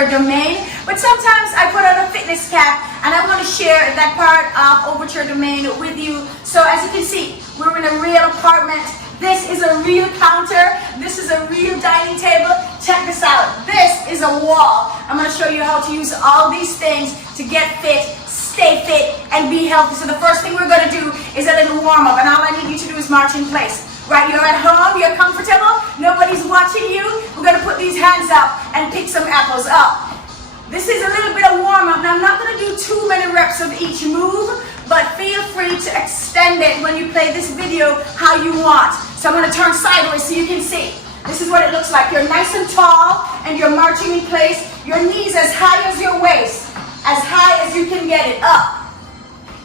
Overture Domain, but sometimes I put on a fitness cap and I want to share that part of Overture Domain with you. So as you can see, we're in a real apartment. This is a real counter. This is a real dining table. Check this out. This is a wall. I'm going to show you how to use all these things to get fit, stay fit, and be healthy. So the first thing we're going to do is a little warm up, and all I need you to do is march in place. Right, you're at home, you're comfortable, nobody's watching you. We're going to put these hands up and pick some apples up. This is a little bit of warm up. Now I'm not going to do too many reps of each move, but feel free to extend it when you play this video how you want. So I'm going to turn sideways so you can see. This is what it looks like. You're nice and tall and you're marching in place. Your knees as high as your waist, as high as you can get it, up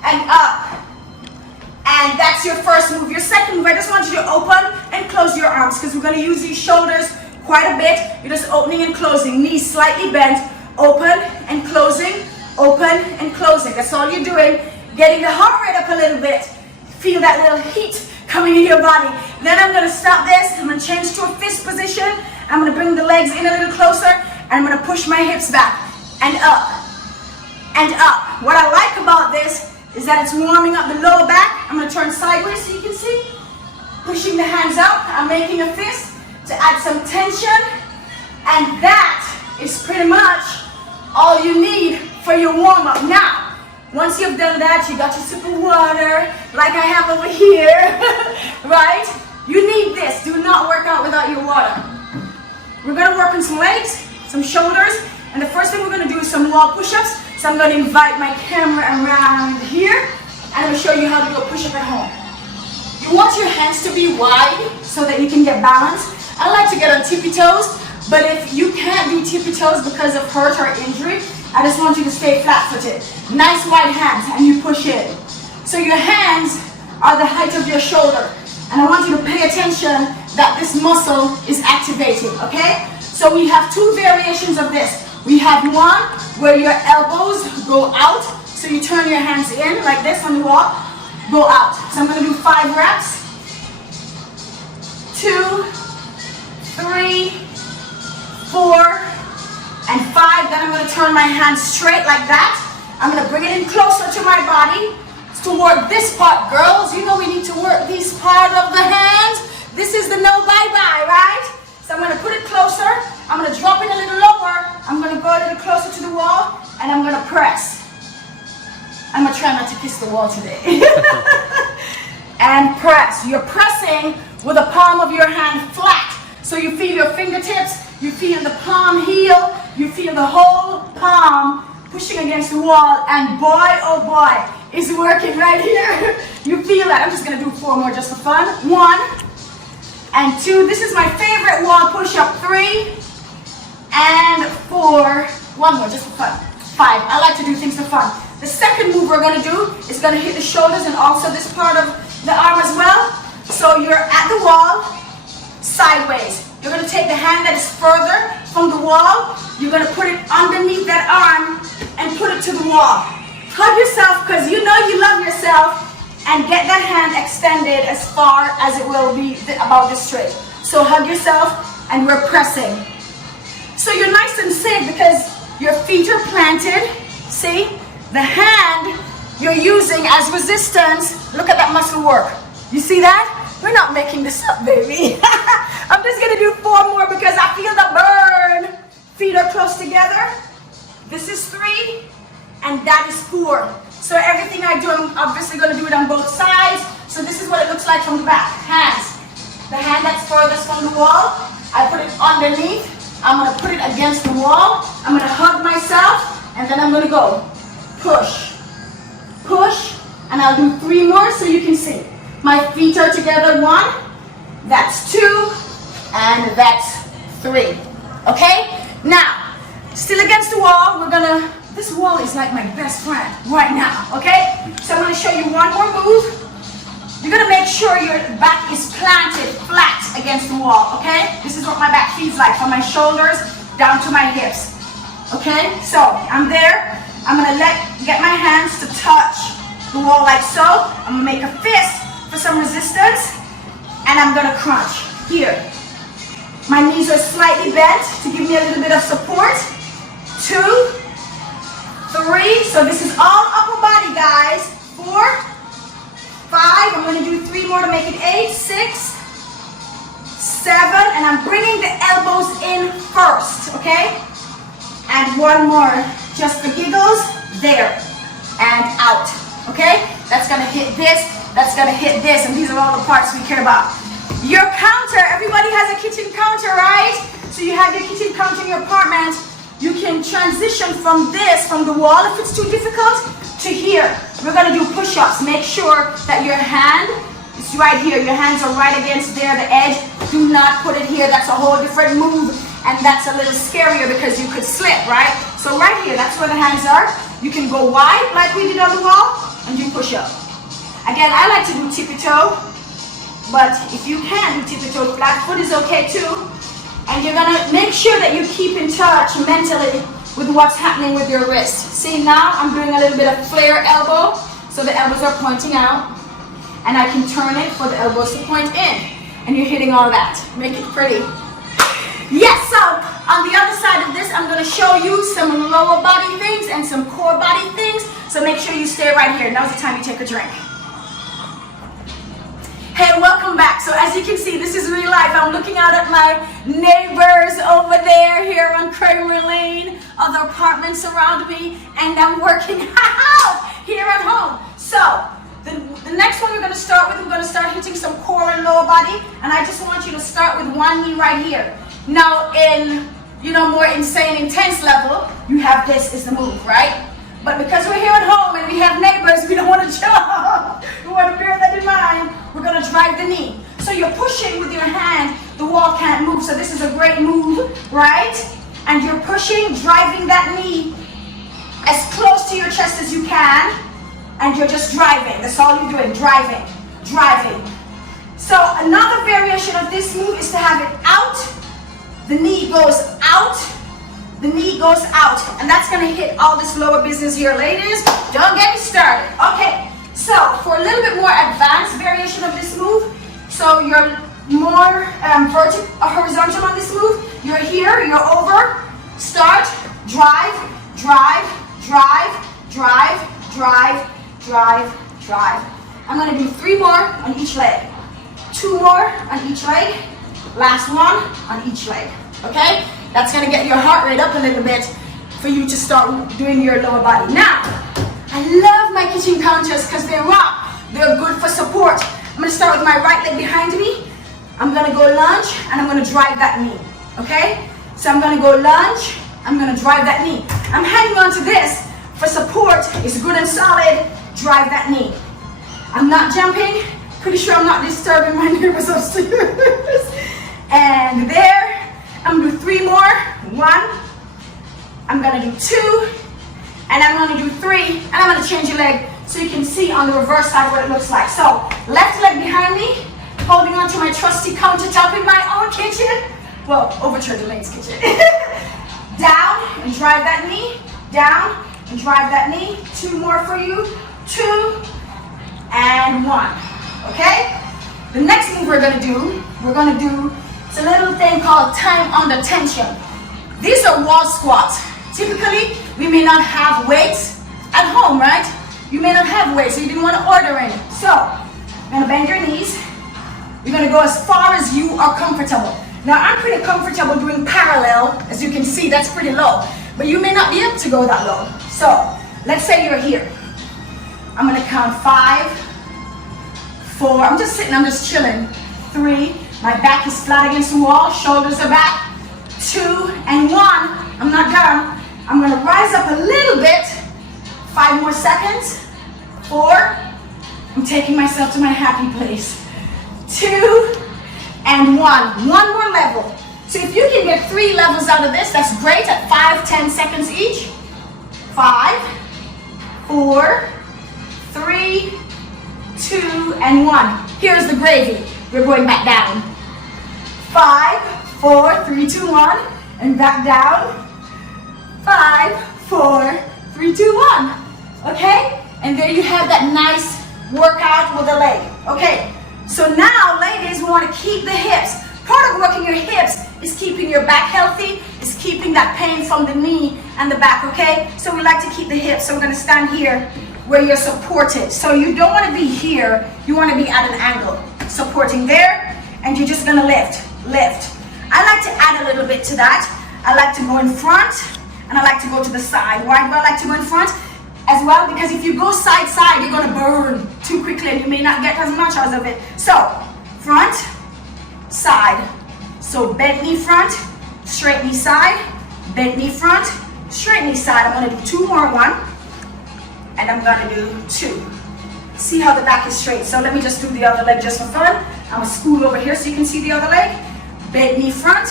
and up. And that's your first move. Your second move, I just want you to open and close your arms because we're going to use these shoulders quite a bit. You're just opening and closing. Knees slightly bent. Open and closing. Open and closing. That's all you're doing. Getting the heart rate up a little bit. Feel that little heat coming in your body. Then I'm going to stop this. I'm going to change to a fist position. I'm going to bring the legs in a little closer. And I'm going to push my hips back. And up. And up. What I like about this is that it's warming up the lower back. I'm going to turn sideways so you can see. Pushing the hands up. I'm making a fist to add some tension. And that is pretty much all you need for your warm-up. Now, once you've done that, you got your sip of water, like I have over here, right? You need this. Do not work out without your water. We're going to work on some legs, some shoulders, and the first thing we're going to do is some wall push-ups. So I'm going to invite my camera around here, and I'm going to show you how to do a push-up at home. You want your hands to be wide so that you can get balance. I like to get on tippy toes, but if you can't do tippy toes because of hurt or injury, I just want you to stay flat-footed. Nice wide hands, and you push in. So your hands are the height of your shoulder, and I want you to pay attention that this muscle is activating, okay? So we have two variations of this. We have one where your elbows go out, so you turn your hands in like this on the wall, go out. So I'm going to do 5 reps. 2, 3, 4, and 5. Then I'm going to turn my hands straight like that. I'm going to bring it in closer to my body. To work this part, girls. You know we need to work this part of the hands. This is the no bye-bye, right? So I'm going to put it closer. I'm going to drop it a little lower. I'm going to go a little closer to the wall, and I'm going to press. I'm going to try not to kiss the wall today. And press. You're pressing with the palm of your hand flat. So you feel your fingertips, you feel the palm heel, you feel the whole palm pushing against the wall, and boy, oh boy, it's working right here. You feel that. I'm just going to do 4 more just for fun. 1 and 2. This is my favorite wall push-up. 3 and 4. 1 more just for fun. 5. I like to do things for fun. The second move we're going to do is going to hit the shoulders and also this part of the arm as well. So you're at the wall, sideways. You're going to take the hand that is further from the wall. You're going to put it underneath that arm and put it to the wall. Hug yourself because you know you love yourself, and get that hand extended as far as it will be about this straight. So hug yourself, and we're pressing. So you're nice and safe because your feet are planted. See? The hand you're using as resistance. Look at that muscle work. You see that? We're not making this up, baby. I'm just going to do 4 more because I feel the burn. Feet are close together. This is 3, and that is 4. So everything I do, I'm obviously going to do it on both sides. So this is what it looks like from the back. Hands. The hand that's furthest from the wall, I put it underneath. I'm going to put it against the wall. I'm going to hug myself, and then I'm going to go. Push. Push. And I'll do 3 more so you can see. My feet are together. 1. That's 2. And that's 3. Okay? Now, still against the wall, we're going to... This wall is like my best friend right now, okay? So I'm going to show you 1 more move. You're going to make sure your back is planted flat against the wall, okay? This is what my back feels like, from my shoulders down to my hips, okay? So I'm there. I'm going to get my hands to touch the wall like so. I'm going to make a fist for some resistance, and I'm going to crunch here. My knees are slightly bent to give me a little bit of support. 2, 3. So this is all upper body, guys. 4, 5. I'm going to do 3 more to make it 8, 6, 7. And I'm bringing the elbows in first, okay? And 1 more, just for giggles. There. And out, okay? That's going to hit this. That's going to hit this. And these are all the parts we care about. Your counter. Everybody has a kitchen counter, right? So you have your kitchen counter in your apartment. You can transition from this, from the wall if it's too difficult, to here. We're going to do push-ups. Make sure that your hand is right here. Your hands are right against there, the edge. Do not put it here. That's a whole different move. And that's a little scarier because you could slip, right? So right here, that's where the hands are. You can go wide like we did on the wall and do push-up. Again, I like to do tippy-toe. But if you can do tippy-toe, flat foot is okay too. And you're gonna make sure that you keep in touch mentally with what's happening with your wrist. See, now I'm doing a little bit of flare elbow, so the elbows are pointing out, and I can turn it for the elbows to point in, and you're hitting all that. Make it pretty. Yes, so on the other side of this, I'm gonna show you some lower body things and some core body things, so make sure you stay right here. Now's the time you take a drink. Hey, welcome back. So as you can see, this is real life. I'm looking out at my neighbors over there here on Kramer Lane, other apartments around me, and I'm working out here at home. So the next one we're going to start with, we're going to start hitting some core and lower body, and I just want you to start with one knee right here. Now in, more insane, intense level, you have this is the move, right? But because we're here at home and we have neighbors, we don't want to jump. We want to bear that in mind. We're going to drive the knee. So you're pushing with your hand. The wall can't move. So this is a great move, right? And you're pushing, driving that knee as close to your chest as you can. And you're just driving. That's all you're doing. Driving. Driving. So another variation of this move is to have it out. The knee goes out. The knee goes out, and that's going to hit all this lower business here. Ladies, don't get me started. Okay, so for a little bit more advanced variation of this move, so you're more horizontal on this move. You're here, you're over, start, drive, drive, drive, drive, drive, drive, drive. I'm going to do 3 more on each leg, 2 more on each leg, last one on each leg, okay? That's going to get your heart rate up a little bit for you to start doing your lower body. Now, I love my kitchen counters because they rock. They're good for support. I'm going to start with my right leg behind me. I'm going to go lunge, and I'm going to drive that knee. Okay? So I'm going to go lunge. I'm going to drive that knee. I'm hanging on to this for support. It's good and solid. Drive that knee. I'm not jumping. Pretty sure I'm not disturbing my neighbors upstairs. And there. I'm going to do 3 more. 1. I'm going to do 2. And I'm going to do 3. And I'm going to change your leg so you can see on the reverse side what it looks like. So, left leg behind me, holding on to my trusty countertop in my own kitchen. Well, Overture Domain's kitchen. Down and drive that knee. Down and drive that knee. 2 more for you. 2 and 1. Okay? The next move we're going to do, it's a little thing called time under tension. These are wall squats. Typically, we may not have weights at home, right? You may not have weights, so you didn't want to order any. So, you're going to bend your knees. You're going to go as far as you are comfortable. Now, I'm pretty comfortable doing parallel. As you can see, that's pretty low. But you may not be able to go that low. So, let's say you're here. I'm going to count 5, 4. I'm just sitting, I'm just chilling. 3. My back is flat against the wall, shoulders are back. 2 and 1, I'm not done. I'm going to rise up a little bit. 5 more seconds. 4, I'm taking myself to my happy place. 2 and 1, 1 more level. So if you can get 3 levels out of this, that's great at 5-10 seconds each. 5, 4, 3, 2, and 1. Here's the gravy. We're going back down. 5, 4, 3, 2, 1, and back down. 5, 4, 3, 2, 1. Okay? And there you have that nice workout with the leg. Okay, so now, ladies, we want to keep the hips. Part of working your hips is keeping your back healthy, is keeping that pain from the knee and the back, okay? So we like to keep the hips, so we're gonna stand here where you're supported. So you don't wanna be here, you wanna be at an angle. Supporting there, and you're just gonna lift, lift. I like to add a little bit to that. I like to go in front, and I like to go to the side. Why do I like to go in front? As well, because if you go side, side, you're gonna burn too quickly and you may not get as much out of it. So, front, side. So bent knee front, straight knee side, bent knee front, straight knee side. I'm gonna do two more, one, and I'm gonna do two. See how the back is straight. So let me just do the other leg just for fun. I'm gonna scoot over here so you can see the other leg. Bent knee front,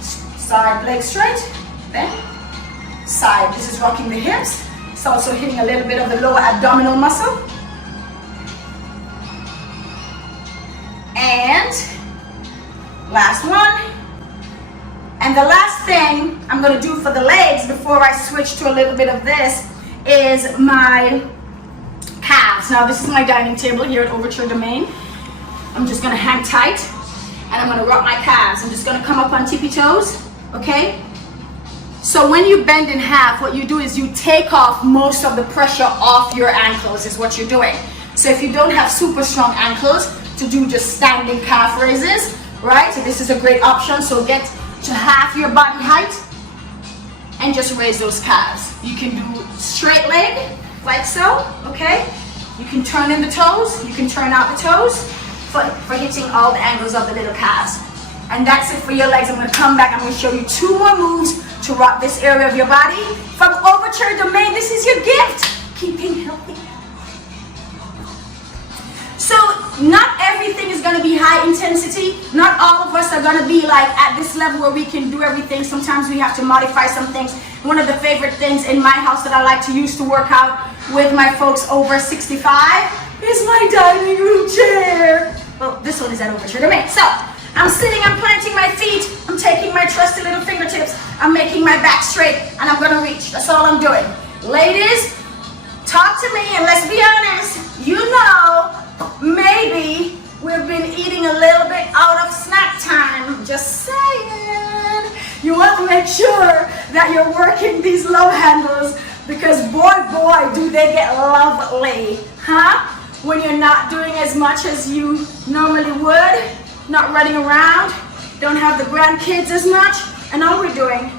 side leg straight, bend, side. This is rocking the hips. It's also hitting a little bit of the lower abdominal muscle. And last one. And the last thing I'm gonna do for the legs before I switch to a little bit of this is my calves. Now this is my dining table here at Overture Domain. I'm just gonna hang tight and I'm gonna rock my calves. I'm just gonna come up on tippy toes, okay? So when you bend in half, what you do is you take off most of the pressure off your ankles is what you're doing. So if you don't have super strong ankles to do just standing calf raises, right? So this is a great option. So get to half your body height and just raise those calves. You can do straight leg, like so, okay? You can turn in the toes, you can turn out the toes for hitting all the angles of the little calves. And that's it for your legs. I'm gonna come back, I'm gonna show you two more moves to rock this area of your body. From Overture Domain, this is your gift. Keeping healthy. So not everything is gonna be high intensity. Not all of us are gonna be like at this level where we can do everything. Sometimes we have to modify some things. One of the favorite things in my house that I like to use to work out with my folks over 65 is my dining room chair. Well, this one is at Overture Domain. So I'm sitting, I'm planting my feet, I'm taking my trusty little fingertips, I'm making my back straight, and I'm gonna reach. That's all I'm doing. Ladies, talk to me, and let's be honest, you know, maybe we've been eating a little bit out of snack time. Just saying. You want to make sure that you're working these love handles, because boy, do they get lovely, huh? When you're not doing as much as you normally would, not running around, don't have the grandkids as much, and all we're doing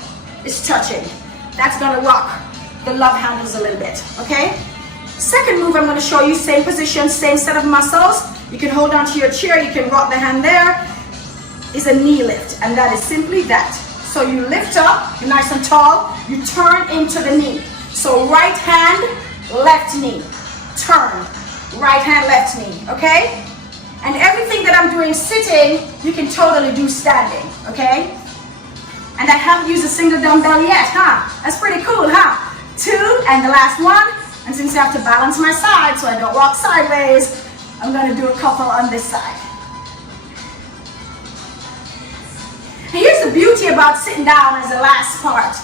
is touching. That's gonna rock the love handles a little bit, okay? Second move I'm gonna show you, same position, same set of muscles. You can hold on to your chair, you can rock the hand there, is a knee lift, and that is simply that. So you lift up, you're nice and tall, you turn into the knee. So right hand, left knee, turn, right hand, left knee, okay? And everything that I'm doing sitting, you can totally do standing, okay? And I haven't used a single dumbbell yet, huh? That's pretty cool, huh? Two, and the last one. And since I have to balance my side so I don't walk sideways, I'm gonna do a couple on this side. And here's the beauty about sitting down as the last part.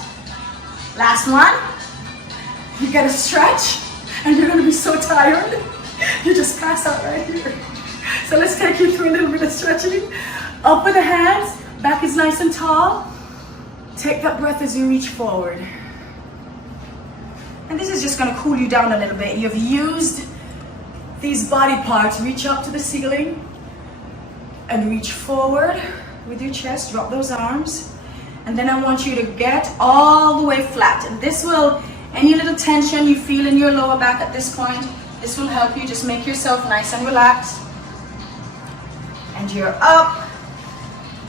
Last one. You gotta stretch, and you're gonna be so tired, you just pass out right here. So let's take you through a little bit of stretching. Up with the hands, back is nice and tall. Take that breath as you reach forward. And this is just gonna cool you down a little bit. You've used these body parts. Reach up to the ceiling and reach forward with your chest, drop those arms. And then I want you to get all the way flat. And this will, any little tension you feel in your lower back at this point, this will help you just make yourself nice and relaxed. And you're up.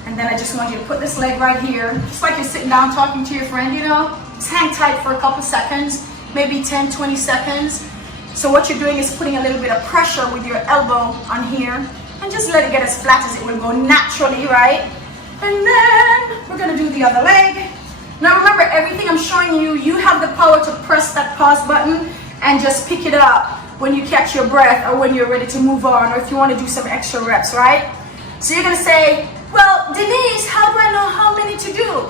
And then I just want you to put this leg right here, just like you're sitting down talking to your friend, you know. Just hang tight for a couple seconds, maybe 10, 20 seconds. So what you're doing is putting a little bit of pressure with your elbow on here, and just let it get as flat as it will go naturally, right? And then we're gonna do the other leg. Now remember, everything I'm showing you, you have the power to press that pause button and just pick it up when you catch your breath or when you're ready to move on, or if you want to do some extra reps, right? So you're gonna say, well, Denise, how do I know how many to do?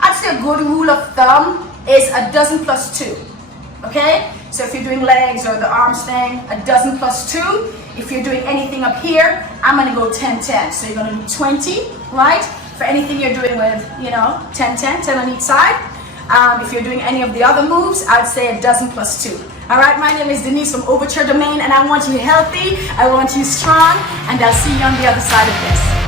I'd say a good rule of thumb is a dozen plus two, okay? So if you're doing legs or the arms thing, a dozen plus two. If you're doing anything up here, I'm gonna go 10-10. So you're gonna do 20, right? for anything you're doing with, 10, 10, 10 on each side. If you're doing any of the other moves, I'd say a dozen plus 2. All right, my name is Denise from Overture Domain, and I want you healthy, I want you strong, and I'll see you on the other side of this.